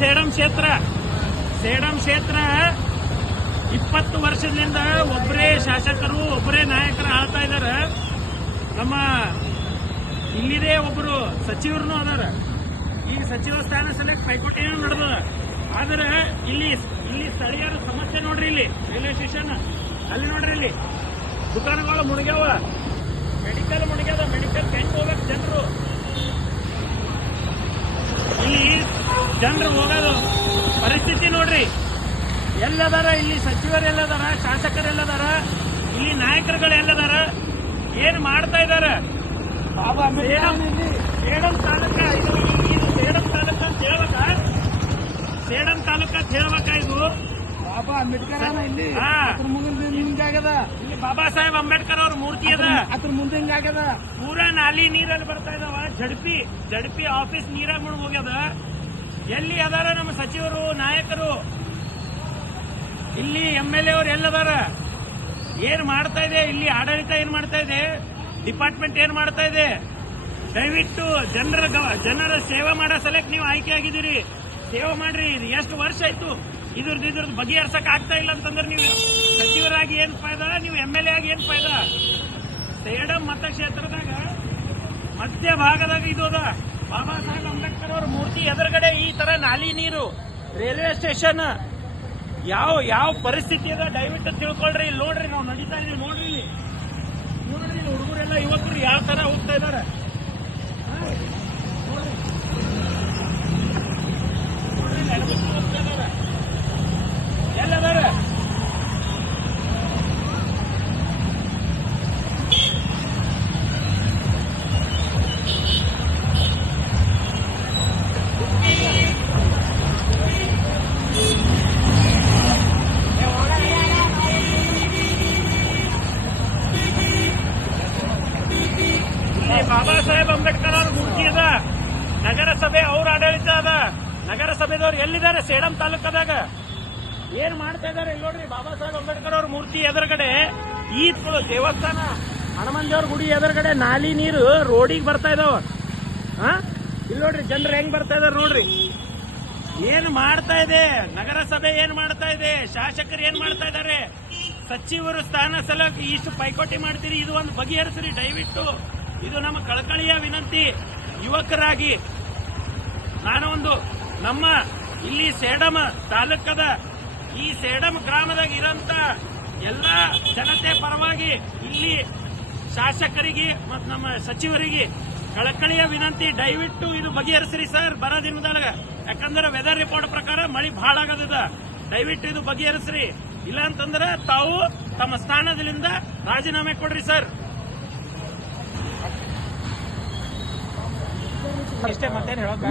ಸೇಡಂ ಕ್ಷೇತ್ರ 20 ವರ್ಷದಿಂದ ಒಬ್ಬರೇ ಶಾಸಕರು ಒಬ್ಬರೇ ನಾಯಕರು ಆಳ್ತಾ ಇದಾರ. ನಮ್ಮ ಇಲ್ಲಿದೆ ಒಬ್ಬರು ಸಚಿವರನ್ನು ಅದಾರ. ಈ ಸಚಿವ ಸ್ಥಾನ ಸಲಕ್ಕೆ ಪೈಪೋಟಿನೂ ನಡೆದ. ಆದ್ರೆ ಇಲ್ಲಿ ಸ್ಥಳೀಯರ ಸಮಸ್ಯೆ ನೋಡ್ರಿ. ಇಲ್ಲಿ ರೈಲ್ವೆ ಸ್ಟೇಷನ್ ಅಲ್ಲಿ ನೋಡ್ರಿ, ಇಲ್ಲಿ ದುಕಾನಗಳು ಮುಳುಗ್ಯಾವ, ಮೆಡಿಕಲ್ ಮುಳುಗ್ಯಾದ. ಮೆಡಿಕಲ್ ಹೆಂಗ್ ಹೋಗ್ಬೇಕು ಜನರು? ಇಲ್ಲಿ ಜನರು ಹೋಗೋದು ಪರಿಸ್ಥಿತಿ ನೋಡ್ರಿ. ಎಲ್ಲದಾರ ಇಲ್ಲಿ ಸಚಿವರು ಎಲ್ಲದಾರ, ಶಾಸಕರೆಲ್ಲದಾರ, ಇಲ್ಲಿ ನಾಯಕರುಗಳು ಎಲ್ಲದಾರ, ಏನ್ ಮಾಡ್ತಾ ಇದಾರ? ಸೇಡಂ ತಾಲೂಕ ಇದು ಸೇಡಂ ತಾಲೂಕ ಅಂತ ಹೇಳ್ಬೇಕ? ಸೇಡಂ ತಾಲೂಕ ಅಂತ ಹೇಳ್ಬೇಕ ಇದು? ಬಾಬಾ ಅಂಬೇಡ್ಕರ್ ಇಲ್ಲಿ ಹಿಂಗಾಗ್ಯದ. ಇಲ್ಲಿ ಬಾಬಾ ಸಾಹೇಬ್ ಅಂಬೇಡ್ಕರ್ ಅವ್ರ ಮೂರ್ತಿ ಅದ, ಅದ್ರ ಮುಂದೆ ಹಿಂಗಾಗ್ಯದ. ಪೂರಾ ನಾಲಿ ನೀರಲ್ಲಿ ಬರ್ತಾ ಇದಾವ. ಜಡ್ಪಿ ಆಫೀಸ್ ನೀರಾಗ ಮುಳುಗ್ ಹೋಗ್ಯದ. ಎಲ್ಲಿ ಅದಾರ ನಮ್ಮ ಸಚಿವರು, ನಾಯಕರು? ಇಲ್ಲಿ MLA ಅವ್ರು ಎಲ್ಲದಾರ? ಏನ್ ಮಾಡ್ತಾ ಇದೆ ಇಲ್ಲಿ ಆಡಳಿತ? ಏನ್ ಮಾಡ್ತಾ ಇದೆ ಡಿಪಾರ್ಟ್ಮೆಂಟ್? ಏನ್ ಮಾಡ್ತಾ ಇದೆ? ದಯವಿಟ್ಟು ಜನರ ಸೇವೆ ಮಾಡೋ ಸಲಕ್ಕೆ ನೀವು ಆಯ್ಕೆ ಆಗಿದ್ದೀರಿ. ಸೇವೆ ಮಾಡ್ರಿ. ಇದು ಎಷ್ಟು ವರ್ಷ ಆಯ್ತು ಇದ್ರದ್ದು ಬಗೆಹರ್ಸಕ್ ಆಗ್ತಾ ಇಲ್ಲ ಅಂತಂದ್ರೆ ನೀವು ಸಚಿವರಾಗಿ ಏನ್ ಫಾಯ್ದಾ? ನೀವು MLA ಆಗಿ ಏನ್ ಫಾಯ್ದಾ? ಸೇಡಂ ಮತಕ್ಷೇತ್ರದಾಗ ಮಧ್ಯ ಭಾಗದಾಗ ಇದು ಅದ. ಬಾಬಾ ಸಾಹೇಬ್ ಅಂಬೇಡ್ಕರ್ ಅವ್ರ ಮೂರ್ತಿ ಎದುರುಗಡೆ ಈ ತರ ನಾಲಿ ನೀರು, ರೈಲ್ವೆ ಸ್ಟೇಷನ್, ಯಾವ ಪರಿಸ್ಥಿತಿ ಅದ ದಯವಿಟ್ಟು ತಿಳ್ಕೊಳ್ರಿ. ಇಲ್ಲಿ ನೋಡ್ರಿ, ನಾವು ನಡೀತಾ ಇದೀವಿ ನೋಡ್ರಿ. ಇಲ್ಲಿ ಹುಡುಗರೆಲ್ಲ ಯುವಕರು ಯಾವ ತರ ಹೋಗ್ತಾ ಇದಾರೆ ಎಲ್ಲದಾರ? ಬಾಬಾ ಸಾಹೇಬ್ ಅಂಬೇಡ್ಕರ್ ಅವ್ರ ಮೂರ್ತಿ ಅದ. ನಗರಸಭೆ ಅವ್ರ ಆಡಳಿತ ಅದ. ನಗರಸಭೆದವ್ರು ಎಲ್ಲಿದ್ದಾರೆ? ಸೇಡಂ ತಾಲೂಕದಾಗ ಏನ್ ಮಾಡ್ತಾ ಇದಾರೆ? ಇಲ್ಲಿ ನೋಡ್ರಿ, ಬಾಬಾ ಸಾಹೇಬ್ ಅಂಬೇಡ್ಕರ್ ಅವ್ರ ಮೂರ್ತಿ ಎದುರುಗಡೆ ಈದ್ಗಳು, ದೇವಸ್ಥಾನ, ಹನುಮಂದೇವ್ರ ಗುಡಿ ಎದುರುಗಡೆ ನಾಲಿ ನೀರು ರೋಡಿಗೆ ಬರ್ತಾ ಇದಾವ. ಇಲ್ಲಿ ನೋಡ್ರಿ ಜನರು ಹೆಂಗ್ ಬರ್ತಾ ಇದಾರೆ ನೋಡ್ರಿ. ಏನ್ ಮಾಡ್ತಾ ಇದೆ ನಗರಸಭೆ? ಏನ್ ಮಾಡ್ತಾ ಇದೆ ಶಾಸಕರು? ಏನ್ ಮಾಡ್ತಾ ಇದಾರೆ? ಸಚಿವರು ಸ್ಥಾನ ಸಲಕ್ಕೆ ಇಷ್ಟು ಪೈಕೋಟಿ ಮಾಡ್ತೀರಿ. ಇದು ಒಂದು ಬಗೆಹರಿಸ್ರಿ ದಯವಿಟ್ಟು. ಇದು ನಮ್ಮ ಕಳಕಳಿಯ ವಿನಂತಿ. ಯುವಕರಾಗಿ ನಮ್ಮ ಇಲ್ಲಿ ಸೇಡಂ ತಾಲೂಕದ ಈ ಸೇಡಂ ಗ್ರಾಮದಾಗ ಇರೋಂತ ಎಲ್ಲ ಜನತೆ ಪರವಾಗಿ ಇಲ್ಲಿ ಶಾಸಕರಿಗೆ ಮತ್ತು ನಮ್ಮ ಸಚಿವರಿಗೆ ಕಳಕಳಿಯ ವಿನಂತಿ, ದಯವಿಟ್ಟು ಇದು ಬಗೆಹರಿಸ್ರಿ ಸರ್ ಬರ ದಿನದೊಳಗ. ಯಾಕಂದ್ರೆ ವೆದರ್ ರಿಪೋರ್ಟ್ ಪ್ರಕಾರ ಮಳಿ ಬಹಳ ಆಗದ. ದಯವಿಟ್ಟು ಇದು ಬಗೆಹರಿಸ್ರಿ. ಇಲ್ಲ ಅಂತಂದ್ರೆ ತಾವು ತಮ್ಮ ಸ್ಥಾನದಿಂದ ರಾಜೀನಾಮೆ ಕೊಡ್ರಿ ಸರ್. ಇಷ್ಟೇ, ಮತ್ತೇನು ಹೇಳೋದು?